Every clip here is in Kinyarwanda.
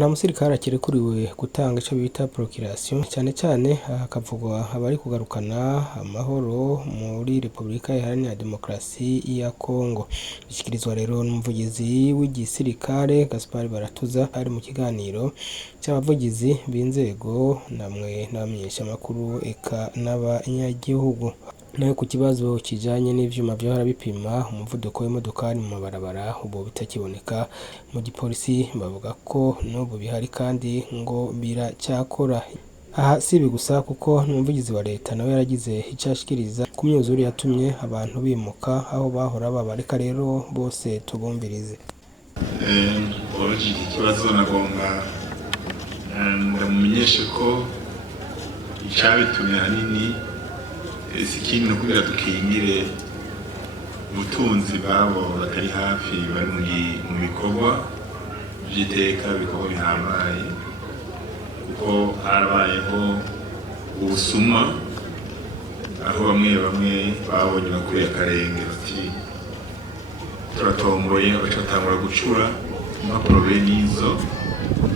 nta musirikare akirekuriwe gutanga ico bita procuration cyane cyane hakavugwa abari kugarukana amahoro muri Republika Iharanira Demokarasi ya Kongo. Bishikirizwa rero n'umuvugizi w'igisirikare Gaspard Baratuza ari mu kiganiro cy'abavugizi b'inzego namwe n'abamenyesha makuru eka n'abanyagihugu. Nayo ku kibazo kijanye n'ivyuma vyahora bipima umuvuduko w'imodokari mu mabarabara ubu bitakiboneka mu gipolisi bavuga ko n'ubu bihari kandi ngo biracyakora. Aha si gusa kuko n'umuvugizi wa leta nawe yaragize icashikiriza ku myuzure yatumye abantu bimuka aho bahora baba. Reka rero bose tubumvirize. Iki kibazo nagomba ndamumenyeshe ko icabitumye hanini sikini no kugira dukingire ubutunzi bwabo batari hafi bari mu bikorwa by'iteka bikorwa bihambaye kuko harabayeho ubusuma aho bamwe babonye bakuriye akarenge bati turatomboye bagatangura gucura impapuro bene izo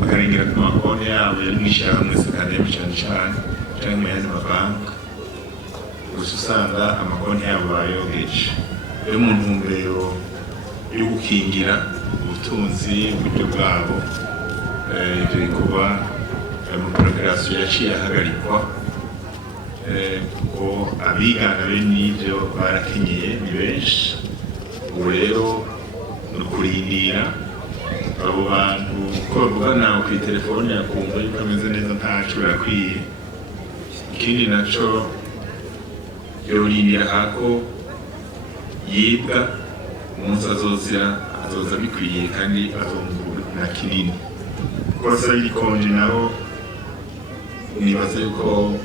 bakarengera ku makonti yabo yari mw'ishyirahamwe Sekanemu cyane cyangwa mu yandi mabanki gusa usanga amakonti yabo bayogeje. Rero mu ntumbero yo gukingira ubutunzi uburyo bwabo ibyo bikorwa mu procuration yaciye ahagarikwa kuko abigana bene n'ibyo barakenyeye ni benshi. Ubu rero ni ukurindira abo bantu ko bavugana ku telefone yakumva yuko ameze neza ntaco birakwiye. Ikindi naco yorindira hako yibwa umunsi azoza bikwiye kandi azungura na kinini kosa y'ikonje nabo nibaze yuko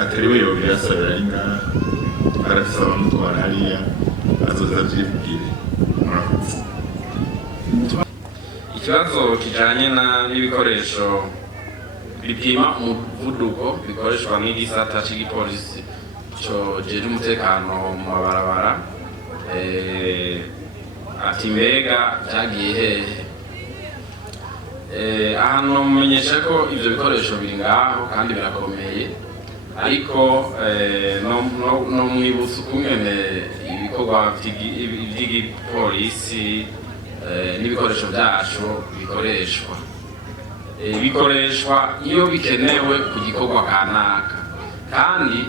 atariwe yobera asabira inga arafisa abamutwara hariya azoza vyibwire. Ikibazo kijanye n'ibikoresho bipima umuvuduko bikoreshwa n'igisata c'igipolisi cyo jeje umutekano mu mabarabara ati mbega byagiye hehe. Ahantu mumenyesha ko ivyo bikoresho biri ngaho kandi birakomeye ariko no mwibutsa ukungene ibikorwa vy'igipolisi n'ibikoresho byacu bikoreshwa iyo bikenewe ku gikorwa kanaka kandi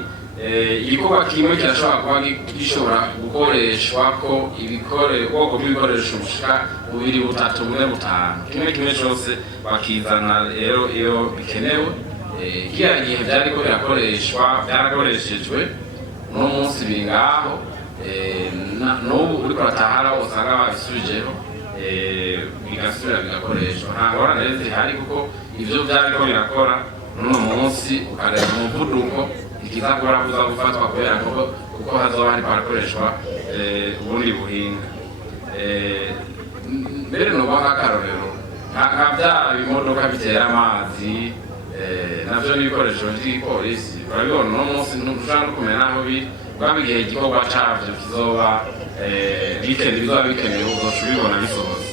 igikorwa kimwe kirashobora kuba gishobora gukoreshwa ko ubwoko bw'ibikoresho bushika 2, 3, 4, 5 kimwe cyose bakizana rero iyo bikenewe. Kiya gihe byariko byarakoreshejwe no munsi biri ngaho n'ubu uriko ratahara usanga babisubijeho bigasubira bigakoreshwa. Nta ngorane rero zihari kuko ivyo byariko birakora n'uno munsi ukareba umuvuduko ikizakora kuza gufatwa kubera kuko hazoba hariko harakoreshwa ubundi buhinga. Mbere no nk'akarorero nka bya bimodoka bitera amazi navyo n'ibikoresho vy'igipolisi urabibona uno munsi ntushobora no kumenya naho bwaba igihe igikorwa cavyo kizoba bikenewe uzoca ubibona bisohotse.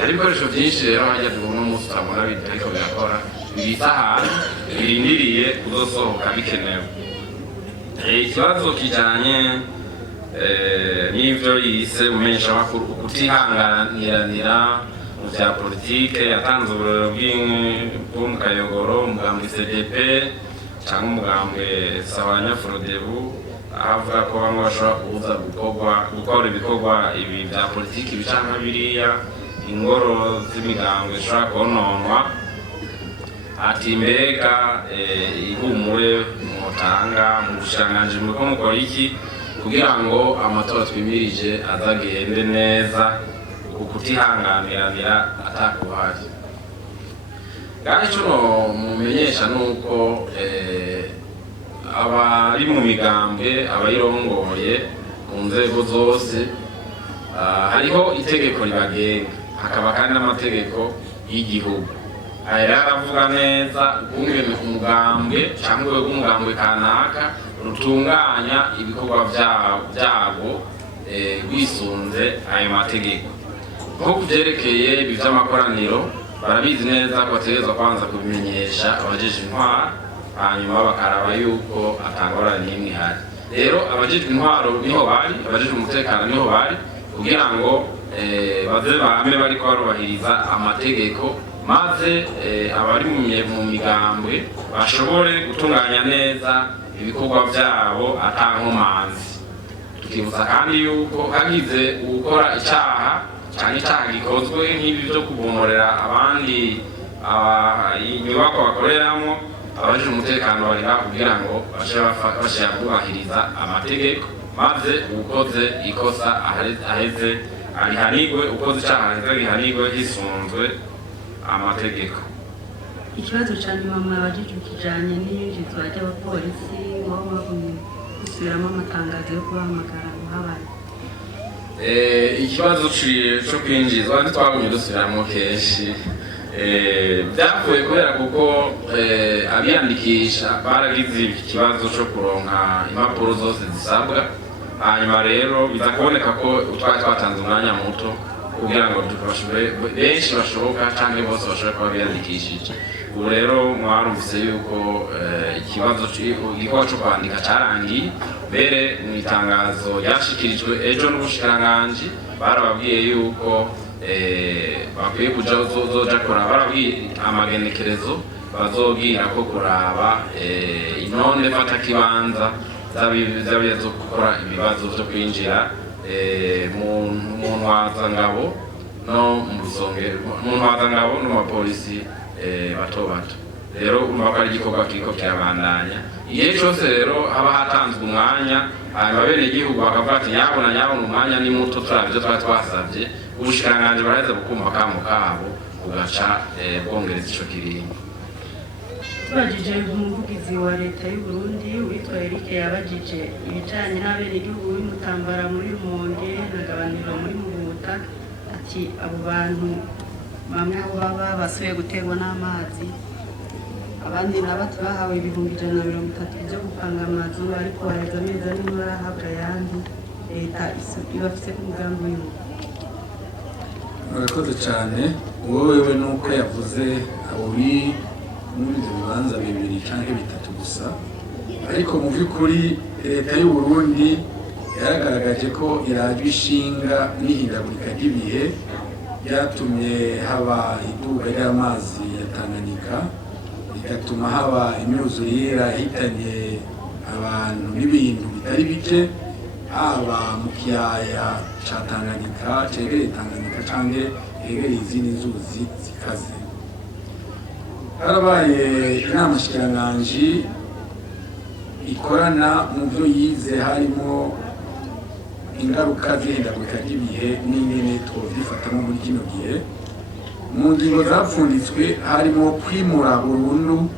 Hari ibikoresho vyinshi rero harya uno munsi utabona ariko birakora bibitse ahantu birindiriye kuzosohoka bikenewe. Ikibazo kijanye n'ivyo yise umenyesha makuru kutihanganiranira mu vya politike yatanze uburero bw'Umukayogoro umugambwe CDP cyangwa umugambwe Sahwanya Frodebu avuga ko bamwe bashobora kuza gukora ibikorwa ibi vya politike bicanka biriya ingoro z'imigambwe zishobora kononwa. Ati mbega ihumure mutanga mu bushikiranganji muriko mukora iki kugira ngo amatora twimirije azagende neza kutihanganiranira atakuhari. Kandi ico mumenyesha nuko abari mu migambwe abayirongoye mu nzego zose hariho itegeko ribagenga hakaba kandi n'amategeko y'igihugu. Aya aravuga neza ukungene umugambwe cyangwa umugambwe kanaka rutunganya ibikorwa byabo wisunze ayo mategeko. Nko kuvyerekeye ivy'amakoraniro barabizi neza ko bategerezwa kwanza kubimenyesha abajejwe intwaro hanyuma bakaraba yuko atangorane n'imwe ihari. Rero abajejwe intwaro niho bari, abajejwe umutekano niho bari kugira ngo baze bame bariko barubahiriza amategeko, maze abari mu migambwe bashobore gutunganya neza ibikorwa byabo atankomanzi. Tukibutsa kandi yuko hagize gukora icyaha cyane icyaha gikozwe nk'ibi byo kubomorera abandi inyubako bakoreramo, abajejwe umutekano bari kugira ngo bashobora kubahiriza amategeko, maze ukoze ikosa aheze arihanigwe, ukoze icyaha aheze gihanigwe hisunzwe amategeko. Ikibazo cya nyuma mwabajije kijanye n'iyinjizwa ry'abapolisi waba wabonye gusubiramo amatangazo yo kubahamagara habaye ikibazo cyo kwinjizwa ntitwagumye dusubiramo kenshi, byavuye kubera kuko abiyandikisha baragize ikibazo cyo kuronka impapuro zose zisabwa, hanyuma rero biza kuboneka ko twari twatanze umwanya muto kugira ngo benshi bashoboka cyangwa bose bashobora kuba biyandikishije. Ubu rero mwarumvise yuko igikorwa cyo kwandika cyarangiye, mbere mu itangazo ryashikirijwe ejo n'ubushikiranganji barababwiye yuko bakwiye kuja zoja kuraba, barabwiye amagenekerezo bazobwira ko kuraba intonde fata kibanza zabiye zo gukora ibibazo byo kwinjira mu ntwazangabo no mu ntwazangabo no mu polisi bato bato. Rero urumva ko ari igikorwa kiriko kirabandanya igihe cyose. Rero haba hatanzwe umwanya, hanyuma bene igihugu bakavuga ati nyabona umwanya ni muto turabye ibyo twari twasabye, ubushikiranganji baraheza bukumva akamo kabo bugaca bwongereza ico kiringo. Tubajije umuvugizi wa leta y'u Burundi witwa Eric yabajije ibijanye n'abenegihugu b'Imutambara muri Rumonge na Gabaniro muri Muhuta, ati abo bantu bamwe aho baba basubiye guterwa n'amazi, abandi nabo bahawe ibihumbi 130 byo gupanga amazu, ariko hareza amezi ane barahabwa ayandi. Leta ibafise ku mugambi w'uyu. Murakoze cyane. Wowe nuko yavuze abo muri ibyo bibanza bibiri cyangwa bitatu gusa, ariko mu by'ukuri leta y'u Burundi yaragaragaje ko irajwe ishinga n'ihindagurika ry'ibihe byatumye haba iduga ry'amazi ya Tanganyika, bigatuma haba imyuzurire yahitanye abantu n'ibintu bitari bike, haba mu kiyaya cya Tanganyika cegereye Tanganyika cyangwa hegereye izindi nzuzi zikaze. Harabaye inama shikiranganji ikorana mu byo yize, harimo ingaruka z'ihindagurika ry'ibihe n'ingene twovyifatamo muri kino gihe. Mu ngingo zapfunditswe harimo kwimura burundu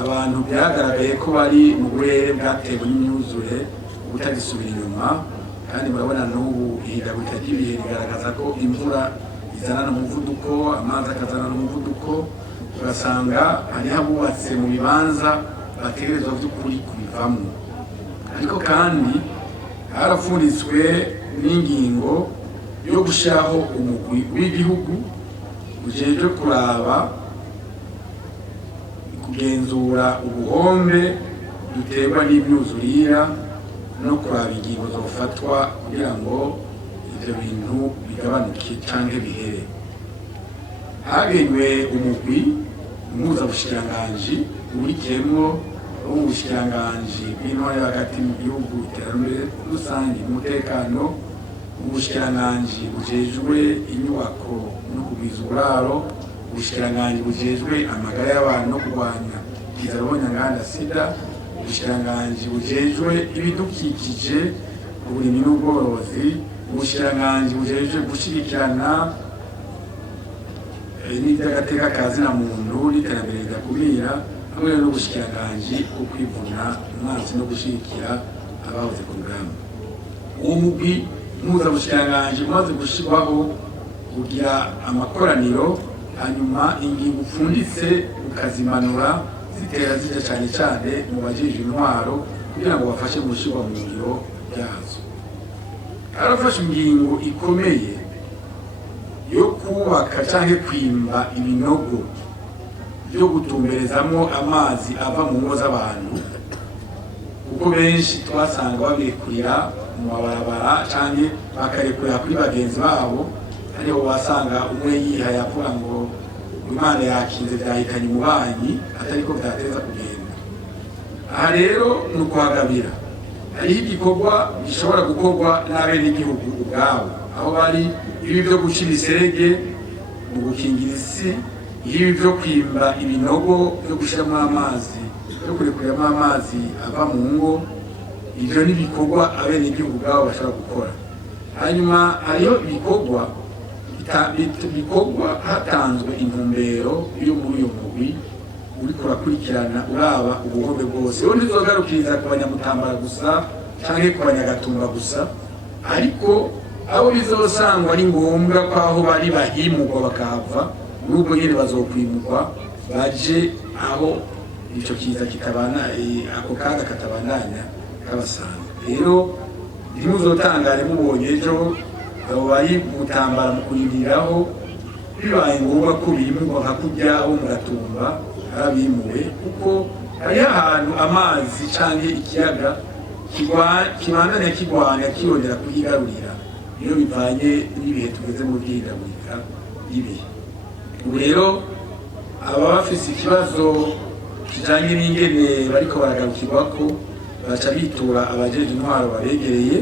abantu byagaragaye ko bari mu burere bwatewe n'imyuzure ubutagisubira inyuma, kandi murabona n'ubu ihindagurika ry'ibihe rigaragaza ko imvura izana n'umuvuduko, amazi akazana n'umuvuduko, ugasanga hariho abubatse mu bibanza bategerezwa by'ukuri kubivamo. Ariko kandi harapfunditswe n'ingingo yo gushyiraho umugwi w'igihugu ujejwe kuraba kugenzura ubuhombe duterwa n'imyuzurira no kuraba ingingo zofatwa kugira ngo ibyo bintu bigabanuke cyangwa bihere. Hagenywe umugwi mpuzabushikiranganji urikiyemwo ubushikiranganji bw'intwaro hagati mu gihugu, iterambere rusange, umutekano, ubushikiranganji bujejwe inyubako no kugwiza uburaro, ubushikiranganji bujejwe amagara y'abantu no kurwanya ikizaruhonyanganda sida, ubushikiranganji bujejwe ibidukikije, uburimyi n'ubworozi, ubushikiranganji bujejwe gushyigikirana n'iby'agateka ka zina muntu n'iterambere ridakumira, hamwe n'ubushikiranganji bwo kwivuna umwanzi no gushyigikira abahoze ku rugamba. Uwo mugwi mpuzabushikiranganji umaze gushyirwaho kugira amakoraniro, hanyuma ingingo upfunditse ukazimanura zitera zijya cyane cyane mu bajejwe intwaro kugira ngo bafashe mu gushyirwa mu ngiro byazo. Harafashe ingingo ikomeye yo kubaka canke kwimba ibinogo byo gutumberezamwo amazi ava mu ngo z'abantu, kuko benshi twasanga babirekurira mu mabarabara canke bakarekurira kuri bagenzi babo, ariho wasanga umwe yihaye avuga ngo Imana yakinze vyahitanye umubanyi atariko vyateza kugenda. Aha rero ni ukuhagabira. Hariho igikorwa gishobora gukorwa n'abenegihugu ubwabo, aho bari ibi vyo guca imiserege mu gukingira isi, ibi vyo kwimba ibinogo vyo gushiramo amazi, vyo kurekuriramo amazi ava mu ngo. Ivyo ni ibikorwa abenegihugu ubwabo bashobora gukora. Hanyuma hariho ibikorwa hatanzwe intumbero yo muri uyo mugwi uriko urakurikirana uraba ubuhombe bwose. Uwo ntizogarukiriza ku Banyamutambara gusa canke ku Banyagatumba gusa, ariko abo bizosangwa ari ngombwa ko aho bari bahimurwa bakahava, n'ubwo nyene bazokwimurwa baje aho ico kiza kitabana, ako kaga katabandanya kabasanga. Rero ntimuzotangare mubonye ejo abo bari Mutambara mu kurindiraho bibaye ngombwa ko bimurwa nka kurya abo mu Gatumba arabimuwe, kuko hariho ahantu amazi canke ikiyaga kibandanya kigwanya kirondera kuyigarurira iyo bivanye n'ibihe tugeze mu by'ihindagurika ry'ibihe. Ubu rero aba bafise ikibazo kijanye n'ingene bariko baragarukirwako baca bitura abajeje intwaro babegereye,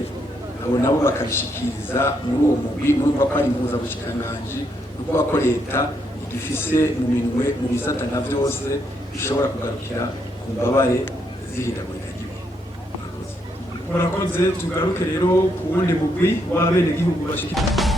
abo nabo bakabishikiriza muri uwo mugwi. Numva ko ari impuzabushikiranganji, kuko ko leta idufise mu minwe mu bisata na vyose bishobora kugarukira ku mbabare z'ihindagurika ry'ibihe. Murakoze. Tugaruke rero ku wundi mugwi w'abenegihugu bashikiriza